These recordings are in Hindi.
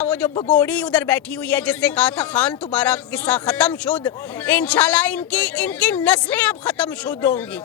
वो जो भगोड़ी उधर बैठी हुई है जिसने कहा था खान तुम्हारा किस्सा खत्म शुद्ध, इंशाल्लाह इनकी नस्लें अब खत्म शुद्ध होंगी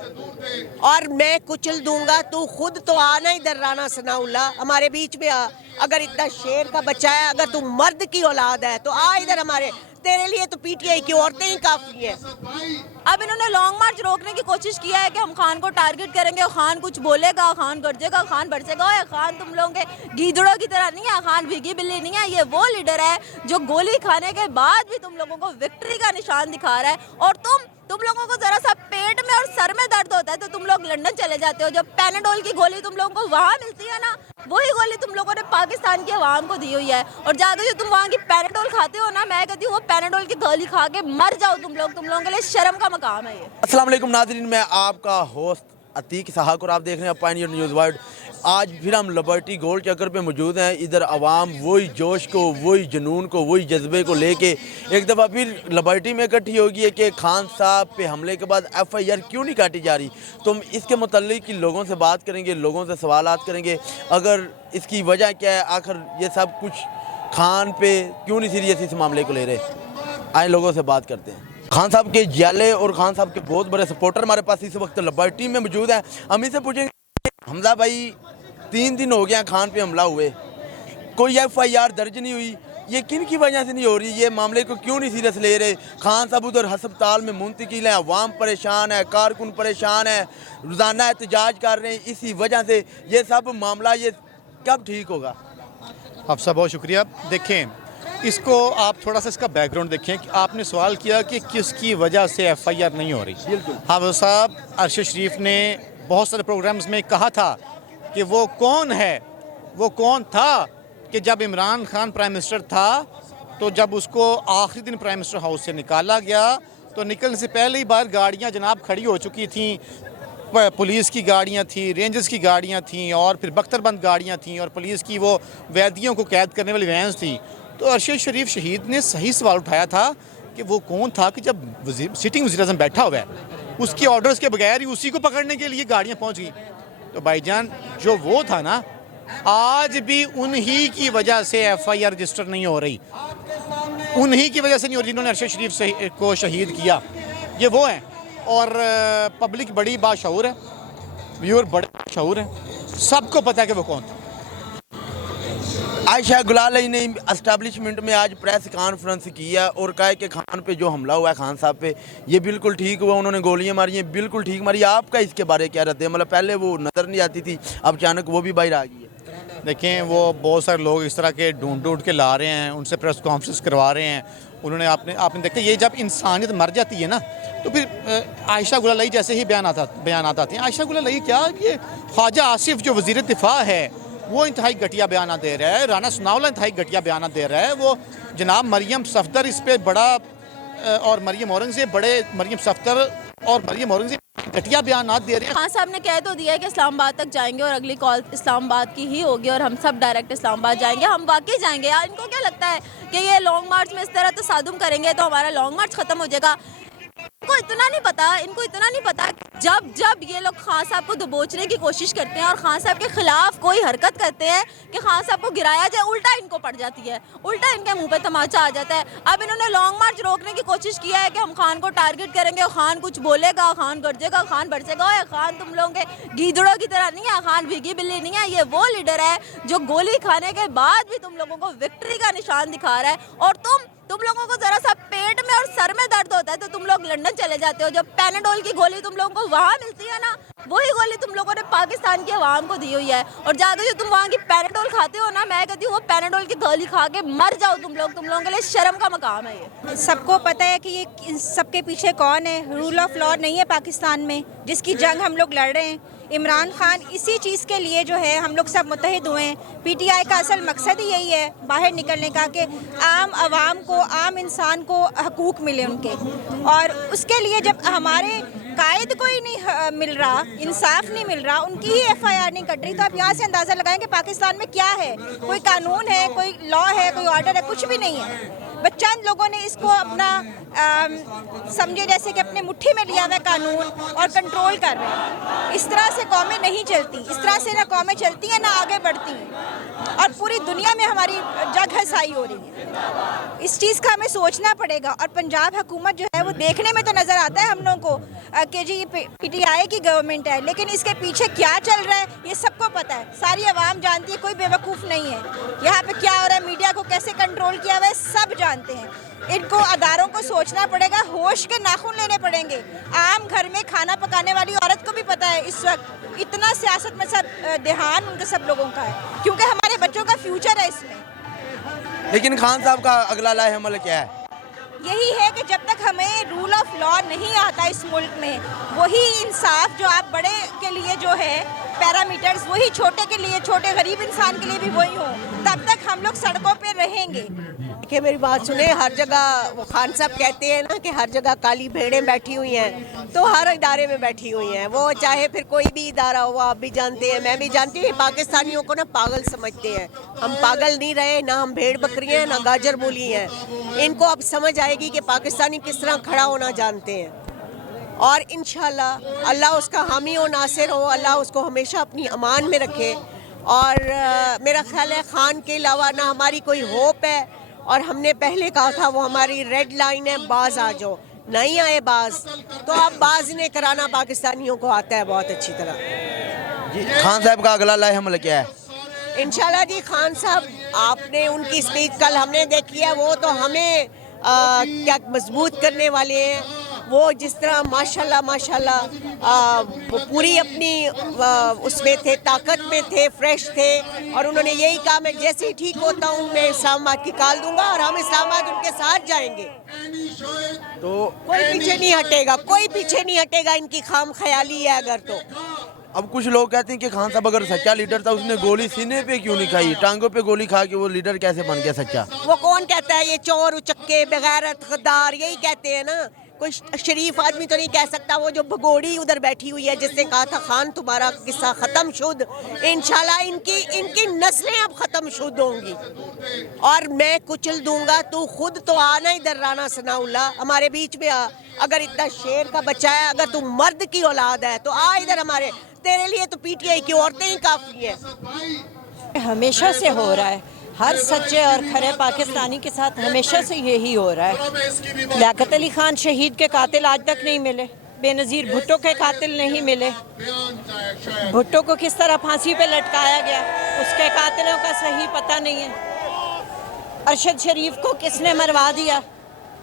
और मैं कुचल दूंगा। तू खुद तो आना इधर, राना सनाउल्लाह हमारे बीच में आ। अगर इतना शेर का बच्चा है, अगर तू मर्द की औलाद है तो आ इधर हमारे। तेरे लिए तो पीटीआई की औरतें ही काफी है। अब इन्होंने लॉन्ग मार्च रोकने की कोशिश किया है कि हम खान को टारगेट करेंगे, खान कुछ बोलेगा, खान गरजेगा, खान बरसेगा। और खान तुम लोगों के गीदड़ों की तरह नहीं है, खान भीगी बिल्ली नहीं है। ये वो लीडर है जो गोली खाने के बाद भी तुम लोगों को विक्ट्री का निशान दिखा रहा है। और तुम लोगों को जरा सा पेट में और सर में दर्द होता है तो तुम लोग लंदन चले जाते हो। जब पैनाडोल की गोली तुम लोगों को वहाँ मिलती है ना, वही गोली तुम लोगों ने पाकिस्तान की आवाम को दी हुई है। और जाकर जो तुम वहाँ की पैनाडोल खाते हो ना, मैं कहती हूँ वो पैनाडोल की गोली खा के मर जाओ तुम लोगों के लिए शर्म का मकाम है ये। अस्सलाम वालेकुम नाज़रीन, मैं आपका होस्ट अतीक सहाक और आप देख रहे हैं पायनियर न्यूज़ वर्ल्ड। आज फिर हम लिबर्टी गोल चक्कर पे मौजूद हैं। इधर आवाम वही जोश को, वही जुनून को, वही जज्बे को लेके एक दफ़ा फिर लिबर्टी में इकट्ठी होगी है कि खान साहब पे हमले के बाद FIR क्यों नहीं काटी जा रही। तो हम इसके मुतल्लिक लोगों से बात करेंगे, लोगों से सवालात करेंगे, अगर इसकी वजह क्या है, आखिर ये सब कुछ खान पे क्यों नहीं सीरियस इस मामले को ले रहे। आए लोगों से बात करते हैं। खान साहब के जाले और खान साहब के बहुत बड़े सपोर्टर हमारे पास इस वक्त लिबर्टी में मौजूद हैं। हम इनसे पूछेंगे, हमजा भाई 3 दिन हो गया खान पे हमला हुए, कोई FIR दर्ज नहीं हुई, ये किन की वजह से नहीं हो रही, ये मामले को क्यों नहीं सीरियस ले रहे। खान साहब उधर हस्पताल में मुंतकिल हैं, अवाम परेशान है, कारकुन परेशान है, रोज़ाना एहतजाज कर रहे हैं। इसी वजह से ये सब मामला ये कब ठीक होगा। आपका बहुत शुक्रिया। देखें, इसको आप थोड़ा सा इसका बैकग्राउंड देखें कि आपने सवाल किया कि किसकी वजह से FIR नहीं हो रही। हाफिज़ साहब अरशद शरीफ ने बहुत सारे प्रोग्राम्स में कहा था कि वो कौन है, वो कौन था कि जब इमरान खान प्राइम मिनिस्टर था तो जब उसको आखिरी दिन प्राइम मिनिस्टर हाउस से निकाला गया तो निकलने से पहले ही बाहर गाड़ियाँ जनाब खड़ी हो चुकी थी। पुलिस की गाड़ियाँ थी, रेंजर्स की गाड़ियाँ थी और फिर बख्तरबंद गाड़ियाँ थी और पुलिस की वो वैदियों को कैद करने वाली वैन्स थी। तो अरशद शरीफ शहीद ने सही सवाल उठाया था कि वो कौन था कि जब सिटिंग वज़ीर-ए-आज़म बैठा हुआ है उसके ऑर्डर्स के बगैर ही उसी को पकड़ने के लिए गाड़ियाँ पहुँच गई। तो भाईजान जो वो था ना, आज भी उन्हीं की वजह से FIR रजिस्टर नहीं हो रही, उन्हीं की वजह से नहीं हो रही जिन्होंने अरशद शरीफ को शहीद किया। ये वो हैं और पब्लिक बड़ी बाशऊर है, व्यूअर बड़े बाशऊर हैं, सबको पता है कि वो कौन था। आयशा गुलाल ने एस्टैब्लिशमेंट में आज प्रेस कॉन्फ्रेंस किया और कहा कि खान पे जो हमला हुआ है खान साहब पे ये बिल्कुल ठीक हुआ, उन्होंने गोलियां मारी हैं, बिल्कुल ठीक मारी। आपका इसके बारे क्या रहते हैं, मतलब पहले वो नज़र नहीं आती थी, अब अचानक वो भी बाहर आ गई है। देखें, वो बहुत सारे लोग इस तरह के ढूंढ के ला रहे हैं, उनसे प्रेस कॉन्फ्रेंस करवा रहे हैं। उन्होंने आपने देखा, ये जब इंसानियत मर जाती है ना तो फिर आयशा गुलाल जैसे ही बयान आते हैं। आयशा गुलाल क्या, ये ख्वाजा आसिफ जो वज़ीर दिफा है वो इंतहाई घटिया बयान दे रहा है, राना सनाउल्लाह इंतहाई घटिया बयान दे रहा है, वो जनाब मरियम सफदर इस पर बड़ा और मरियम औरंगज़ेब बड़े, मरियम सफदर और मरियम औरंगज़ेब घटिया बयान दे रहे हैं। खान साहब ने कह तो दिया है कि इस्लामाबाद तक जाएंगे और अगली कॉल इस्लामाबाद की ही होगी और हम सब डायरेक्ट इस्लामाबाद जाएंगे। हम वाकई जाएंगे यार। इनको क्या लगता है कि ये लॉन्ग मार्च में इस तरह तसादुम करेंगे तो हमारा लॉन्ग मार्च ख़त्म हो जाएगा। इनको इतना नहीं पता जब ये लोग खान साहब को दबोचने की कोशिश करते हैं और खान साहब के खिलाफ कोई हरकत करते हैं कि खान साहब को गिराया जाए, उल्टा इनको पड़ जाती है, उल्टा इनके मुंह पे तमाचा आ जाता है। अब इन्होंने लॉन्ग मार्च रोकने की कोशिश किया है कि हम खान को टारगेट करेंगे, खान कुछ बोलेगा, खान गरजेगा, खान बरसेगा। और खान तुम लोगों के गीदड़ों की तरह नहीं है, खान भीगी बिल्ली नहीं है। ये वो लीडर है जो गोली खाने के बाद भी तुम लोगों को विक्ट्री का निशान दिखा रहा है। और तुम लोगों को जरा सा पेट में और सर में दर्द होता है तो तुम लोग लंदन चले जाते हो। जब पैनाडोल की गोली तुम लोगों को वहाँ मिलती है ना, वही गोली तुम लोगों ने पाकिस्तान की आवाम को दी हुई है। और जाकर जो तुम वहाँ की पैनाडोल खाते हो ना, मैं कहती हूँ वो पैनाडोल की गोली खा के मर जाओ तुम लोगों के लिए शर्म का मकाम है ये। सबको पता है कि ये सबके पीछे कौन है। रूल ऑफ लॉ नहीं है पाकिस्तान में, जिसकी जंग हम लोग लड़ रहे हैं। इमरान खान इसी चीज़ के लिए जो है हम लोग सब मुत्तहिद हुए हैं। PTI का असल मकसद ही यही है बाहर निकलने का कि आम आवाम को, आम इंसान को हकूक़ मिले उनके। और उसके लिए जब हमारे कायद को ही नहीं मिल रहा, इंसाफ नहीं मिल रहा, उनकी ही FIR नहीं कट रही, तो आप यहाँ से अंदाज़ा लगाएं कि पाकिस्तान में क्या है। कोई कानून है, कोई लॉ है, कोई ऑर्डर है, कुछ भी नहीं है। चंद लोगों ने इसको अपना समझे जैसे कि अपने मुट्ठी में लिया हुआ कानून और कंट्रोल कर रहे हैं। इस तरह से कौमें नहीं चलती, इस तरह से ना कौमें चलती हैं ना आगे बढ़ती हैं, और पूरी दुनिया में हमारी जग हसाई हो रही है। इस चीज़ का हमें सोचना पड़ेगा। और पंजाब हुकूमत जो है वो देखने में तो नज़र आता है हम लोगों को कि जी PTI की गवर्नमेंट है, लेकिन इसके पीछे क्या चल रहा है ये सबको पता है, सारी आवाम जानती है, कोई बेवकूफ़ नहीं है। यहाँ पे क्या हो रहा है, मीडिया को कैसे कंट्रोल किया हुआ है, सब जानते हैं। इनको अदारों को सोचना पड़ेगा, होश के नाखून लेने पड़ेंगे। आम घर में खाना पकाने वाली औरत को भी पता है इस वक्त इतना सियासत में सब ध्यान उनके सब लोगों का है, क्योंकि हमारे बच्चों का फ्यूचर है इसमें। लेकिन खान साहब का अगला लाए अमल क्या है? यही है कि जब तक हमें रूल ऑफ लॉ नहीं आता इस मुल्क में, वही इंसाफ जो आप बड़े के लिए जो है पैरामीटर्स, वही छोटे के लिए, छोटे गरीब इंसान के लिए भी वही हो, तब तक हम लोग सड़कों पे रहेंगे। देखिए मेरी बात सुने, हर जगह वो खान साहब कहते हैं ना कि हर जगह काली भेड़ें बैठी हुई हैं, तो हर इदारे में बैठी हुई हैं। वो चाहे फिर कोई भी इदारा हो, आप भी जानते हैं, मैं भी जानती हूँ, पाकिस्तानियों को ना पागल समझते हैं। हम पागल नहीं रहे, ना हम भेड़ बकरी हैं, ना गाजर मूली हैं। इनको अब समझ आएगी कि पाकिस्तानी किस तरह खड़ा होना जानते हैं। और इंशाल्लाह अल्लाह उसका हामी और नासिर हो, अल्लाह उसको हमेशा अपनी अमान में रखे। और मेरा ख्याल है खान के अलावा ना हमारी कोई होप है, और हमने पहले कहा था वो हमारी रेड लाइन है, बाज आ जाओ, नहीं आए बाज तो अब बाज ने कराना पाकिस्तानियों को आता है बहुत अच्छी तरह। जी खान साहब का अगला लाए अमल क्या है? इंशाल्लाह जी खान साहब, आपने उनकी स्पीच कल हमने देखी है, वो तो हमें क्या मजबूत करने वाले हैं। वो जिस तरह माशाल्लाह वो पूरी अपनी उसमें थे, ताकत में थे, फ्रेश थे, और उन्होंने यही कहा मैं जैसे ही ठीक होता हूँ मैं इस्लामाबाद की काल दूंगा और हम इस्लामाबाद उनके साथ जाएंगे। तो कोई पीछे नहीं हटेगा, कोई पीछे नहीं हटेगा, इनकी खाम ख्याली है अगर तो। अब कुछ लोग कहते हैं कि खान साहब अगर सच्चा लीडर था उसने गोली सीने पे क्यों नहीं खाई, टांगों पे गोली खा के वो लीडर कैसे बन गया सच्चा? वो कौन कहता है? ये चोर उचक्के बेगैरत गद्दार यही कहते हैं ना, कोई शरीफ आदमी तो नहीं कह सकता। वो जो भगोड़ी उधर बैठी हुई है जिसने कहा था खान तुम्हारा किस्सा ख़त्म शुद, इंशाल्लाह इनकी नस्लें अब ख़त्म शुद होंगी और मैं कुचल दूंगा। तू खुद तो आना इधर, राना सनाउल्लाह हमारे बीच में आ। अगर इतना शेर का बच्चा है, अगर तू मर्द की औलाद है तो आ इधर हमारे, तेरे लिए तो PTI की औरतें ही काफ़ी हैं। हमेशा से हो रहा है, हर सच्चे और खरे पाकिस्तानी के साथ हमेशा से यही हो रहा है। लियाकत अली खान शहीद के कातिल आज तक नहीं मिले, बेनज़ीर भुट्टो के कातिल नहीं मिले। भुट्टो को किस तरह फांसी पे लटकाया गया उसके कातिलों का सही पता नहीं है। अरशद शरीफ को किसने मरवा दिया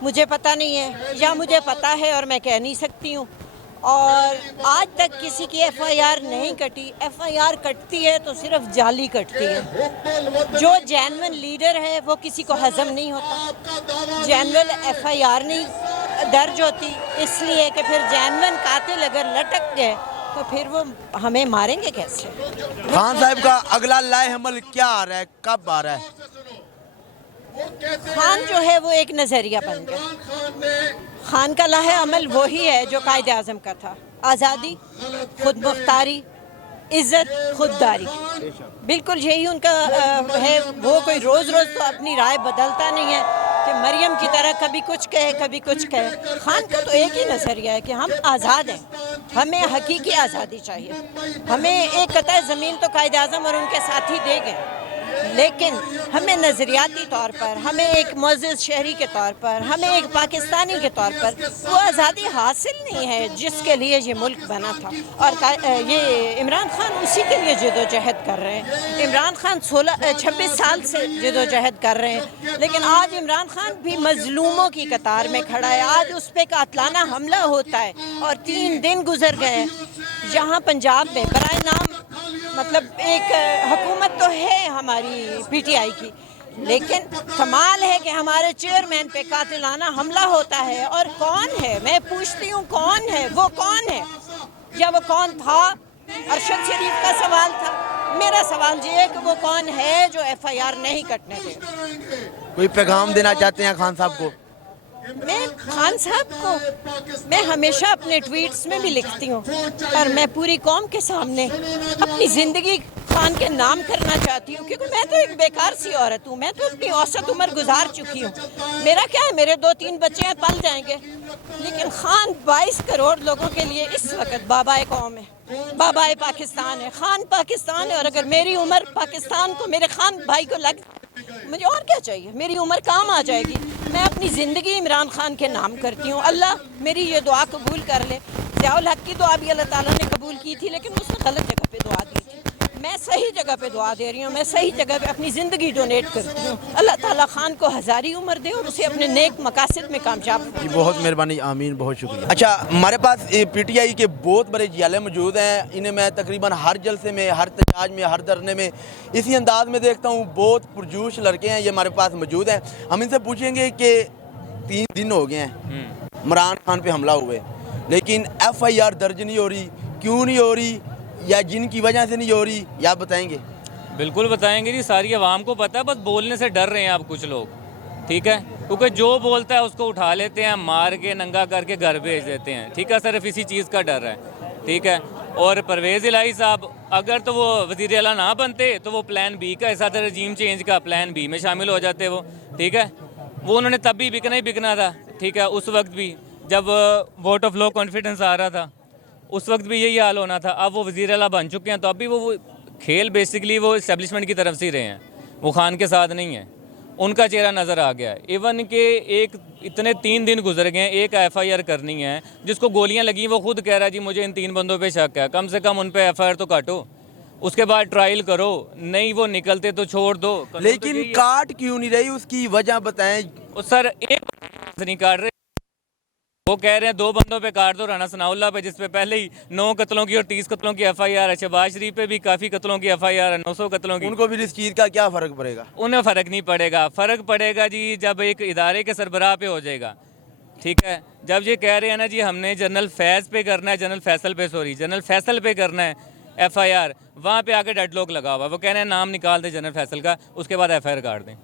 मुझे पता नहीं है, या मुझे पता है और मैं कह नहीं सकती हूँ। और आज तक किसी की FIR नहीं कटी। FIR कटती है तो सिर्फ जाली कटती है। जो जेन्युइन लीडर है वो किसी को हजम नहीं होता। जेन्युइन FIR नहीं दर्ज होती, इसलिए कि फिर जेन्युइन कातिल अगर लटक गए तो फिर वो हमें मारेंगे कैसे। खान साहब का अगला लाए अमल क्या आ रहा है, कब आ रहा है? खान जो है वो एक नज़रिया बन गया। खान का लाहे अमल वही है जो कायदे आज़म का था, आज़ादी, खुद मुख्तारी, इज़्ज़त, खुददारी, बिल्कुल यही उनका है। वो कोई रोज़ रोज़ तो अपनी राय बदलता नहीं है कि मरियम की तरह कभी कुछ कहे कभी कुछ कहे। खान का तो एक ही नज़रिया है कि हम आज़ाद हैं, हमें हकीकी आज़ादी चाहिए। हमें एक कतई ज़मीन तो कायदे आज़म और उनके साथी दे गए, लेकिन हमें नज़रियाती तौर पर, हमें एक मुअज़्ज़ज़ शहरी के तौर पर, हमें एक पाकिस्तानी के तौर पर वो आज़ादी हासिल नहीं है जिसके लिए ये मुल्क बना था। और ये इमरान खान उसी के लिए जदोजहद कर रहे हैं। इमरान खान 26 साल से जदोजहद कर रहे हैं, लेकिन आज इमरान खान भी मजलूमों की कतार में खड़ा है। आज उस पर कातलाना हमला होता है और 3 दिन गुजर गए जहाँ पंजाब में बराए नाम, मतलब एक हुकूमत तो है हमारी PTI की, लेकिन कमाल है कि हमारे चेयरमैन पे कातिलाना हमला होता है। और कौन है, मैं पूछती हूँ कौन है, वो कौन है या वो कौन था? अरशद शरीफ का सवाल था, मेरा सवाल ये है कि वो कौन है जो FIR नहीं कटने दे। कोई पैगाम देना चाहते हैं खान साहब को? मैं खान साहब को मैं हमेशा अपने ट्वीट्स में भी लिखती हूँ, और मैं पूरी कौम के सामने अपनी ज़िंदगी खान के नाम करना चाहती हूँ, क्योंकि मैं तो एक बेकार सी औरत हूँ। मैं तो अपनी औसत उम्र गुजार चुकी हूँ। मेरा क्या है, मेरे 2-3 बच्चे हैं, पल जाएंगे। लेकिन खान 22 करोड़ लोगों के लिए इस वक्त बाबाए कौम है, बाबाए पाकिस्तान है। खान पाकिस्तान है, और अगर मेरी उम्र पाकिस्तान को, मेरे खान भाई को लग, मुझे और क्या चाहिए? मेरी उम्र काम आ जाएगी। मैं अपनी ज़िंदगी इमरान खान के नाम करती हूँ। अल्लाह मेरी ये दुआ कबूल कर ले। ज़ियाउल हक की दुआ भी अल्लाह ताला ने कबूल की थी, लेकिन उसने गलत जगह पे दुआ दी थी। मैं सही जगह पे दुआ दे रही हूँ, मैं सही जगह पे अपनी ज़िंदगी डोनेट करती हूँ। अल्लाह ताला खान को हज़ारी उम्र दे और उसे अपने नेक मकासद में कामयाब करे। जी बहुत मेहरबानी, आमीन, बहुत शुक्रिया। अच्छा, हमारे पास PTI के बहुत बड़े जियाले मौजूद हैं। इन्हें मैं तकरीबन हर जलसे में, हर तजाज में, हर धरने में इसी अंदाज में देखता हूँ। बहुत पुरजोश लड़के हैं, ये हमारे पास मौजूद हैं। हम इनसे पूछेंगे कि 3 दिन हो गए हैं इमरान खान पे हमला हुए, लेकिन FIR दर्ज नहीं हो रही। क्यों नहीं हो रही, या जिनकी वजह से नहीं हो रही, या बताएंगे? बिल्कुल बताएंगे जी, सारी आवाम को पता है, बस बोलने से डर रहे हैं अब कुछ लोग, ठीक है, क्योंकि जो बोलता है उसको उठा लेते हैं, मार के नंगा करके घर भेज देते हैं, ठीक है। सिर्फ इसी चीज़ का डर है, ठीक है। और परवेज़ इलाही साहब अगर तो वो वज़ीर आला ना बनते तो वो प्लान B का हिस्सा था, रजीम चेंज का प्लान B में शामिल हो जाते वो, ठीक है। वो उन्होंने तब भी बिकना ही बिकना था, ठीक है। उस वक्त भी जब वोट ऑफ लो कॉन्फिडेंस आ रहा था, उस वक्त भी यही हाल होना था। अब वो वज़ीर आला बन चुके हैं, तो अभी वो खेल बेसिकली वो इस्टेब्लिशमेंट की तरफ से ही रहे हैं, वो खान के साथ नहीं है। उनका चेहरा नज़र आ गया है। इवन के एक इतने 3 दिन गुजर गए हैं, एक FIR करनी है, जिसको गोलियां लगी वो खुद कह रहा है जी मुझे इन 3 बंदों पे शक है। कम से कम उन पे FIR तो काटो, उसके बाद ट्रायल करो, नहीं वो निकलते तो छोड़ दो। लेकिन काट क्यों नहीं रही, उसकी वजह बताएं। सर एक नहीं काट रहे, वो कह रहे हैं 2 बंदों पे काट दो, राना सनाउल्लाह पे जिस पे पहले ही 9 कत्लों की और 30 कत्लों की FIR है, शहबाज शरीफ पे भी काफ़ी कत्लों की FIR है, 900 कत्लों की। उनको भी इस चीज़ का क्या फ़र्क पड़ेगा? उन्हें फ़र्क नहीं पड़ेगा। फ़र्क पड़ेगा जी जब एक इदारे के सरबराह पे हो जाएगा, ठीक है। जब ये कह रहे हैं ना जी हमने जनरल फैज़ पे करना है, जनरल फैसल पे करना है FIR, वहाँ पे आके डेडलॉक लगा हुआ, वो कह रहे हैं नाम निकाल दें जनरल फैसल का, उसके बाद FIR काट दें।